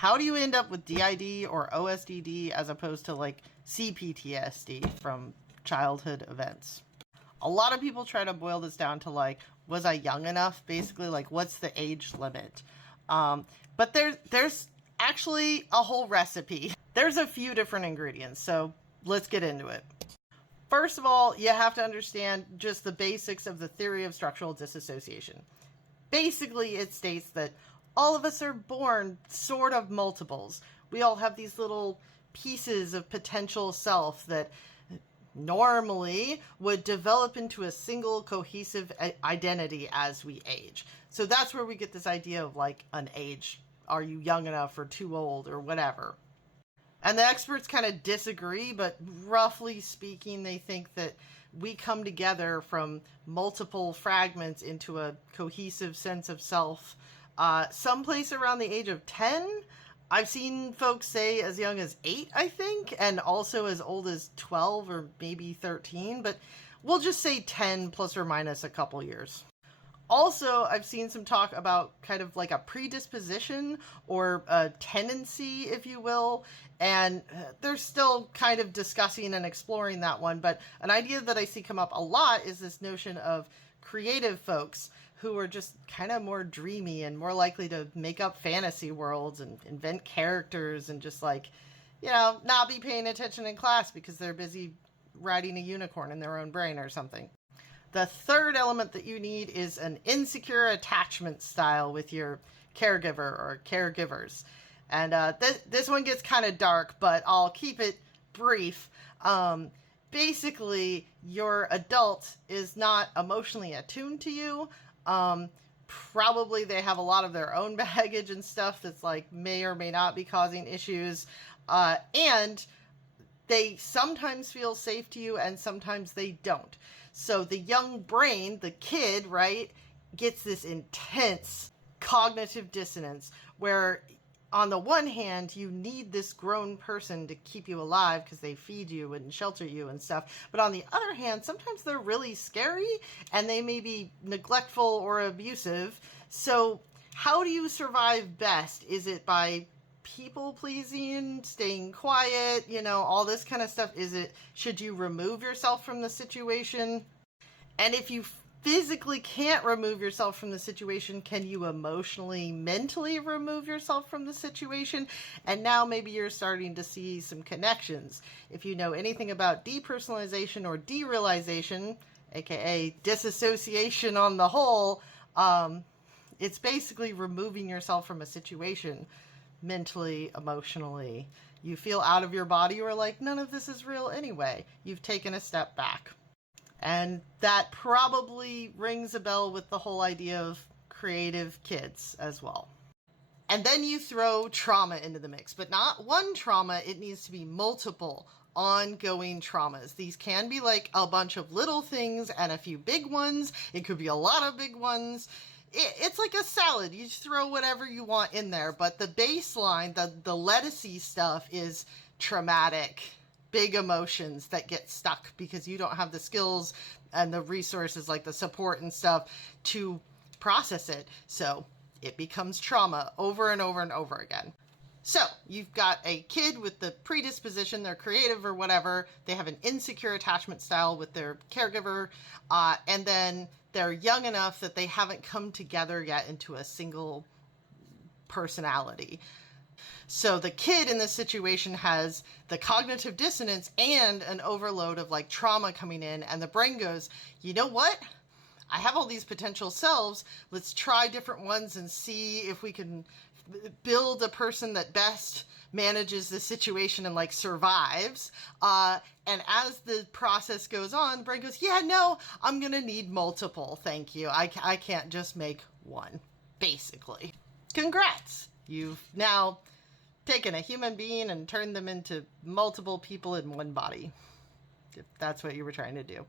how do you end up with DID or OSDD as opposed to like CPTSD from childhood events? A lot of people try to boil this down to like, was I young enough? Basically, like, what's the age limit? But there's actually a whole recipe. There's a few different ingredients, so let's get into it. First of all, you have to understand just the basics of the theory of structural disassociation. Basically, it states that all of us are born sort of multiples. We all have these little pieces of potential self that normally would develop into a single cohesive identity as we age. So that's where we get this idea of like an age. Are you young enough or too old or whatever? And the experts kind of disagree, but roughly speaking, they think that we come together from multiple fragments into a cohesive sense of self someplace around the age of 10. I've seen folks say as young as 8, I think, and also as old as 12 or maybe 13, but we'll just say 10 plus or minus a couple years. Also, I've seen some talk about kind of like a predisposition or a tendency, if you will, and they're still kind of discussing and exploring that one, but an idea that I see come up a lot is this notion of creative folks who are just kind of more dreamy and more likely to make up fantasy worlds and invent characters and just like, you know, not be paying attention in class because they're busy riding a unicorn in their own brain or something. The third element that you need is an insecure attachment style with your caregiver or caregivers. And this one gets kind of dark, but I'll keep it brief. Basically, your adult is not emotionally attuned to you. Probably they have a lot of their own baggage and stuff that's like may or may not be causing issues. And they sometimes feel safe to you and sometimes they don't. So the young brain, the kid, right, gets this intense cognitive dissonance where on the one hand, you need this grown person to keep you alive because they feed you and shelter you and stuff. But on the other hand, sometimes they're really scary and they may be neglectful or abusive. So how do you survive best? Is it by people pleasing, staying quiet, you know, all this kind of stuff? Should you remove yourself from the situation? And if you physically can't remove yourself from the situation, can you emotionally, mentally remove yourself from the situation? And now maybe you're starting to see some connections. If you know anything about depersonalization or derealization, aka disassociation on the whole, it's basically removing yourself from a situation mentally, emotionally. You feel out of your body, or like, none of this is real anyway. You've taken a step back. And that probably rings a bell with the whole idea of creative kids as well. And then you throw trauma into the mix, but not one trauma. It needs to be multiple ongoing traumas. These can be like a bunch of little things and a few big ones. It could be a lot of big ones. It's like a salad. You just throw whatever you want in there. But the baseline, the lettucey stuff is traumatic, big emotions that get stuck because you don't have the skills and the resources like the support and stuff to process it. So it becomes trauma over and over and over again. So you've got a kid with the predisposition, they're creative or whatever, they have an insecure attachment style with their caregiver, and then they're young enough that they haven't come together yet into a single personality. So the kid in this situation has the cognitive dissonance and an overload of like trauma coming in, and the brain goes, you know what? I have all these potential selves. Let's try different ones and see if we can build a person that best manages the situation and like survives. And as the process goes on, the brain goes, yeah, no, I'm going to need multiple. Thank you. I can't just make one, basically. Congrats. You've now taken a human being and turned them into multiple people in one body, if that's what you were trying to do.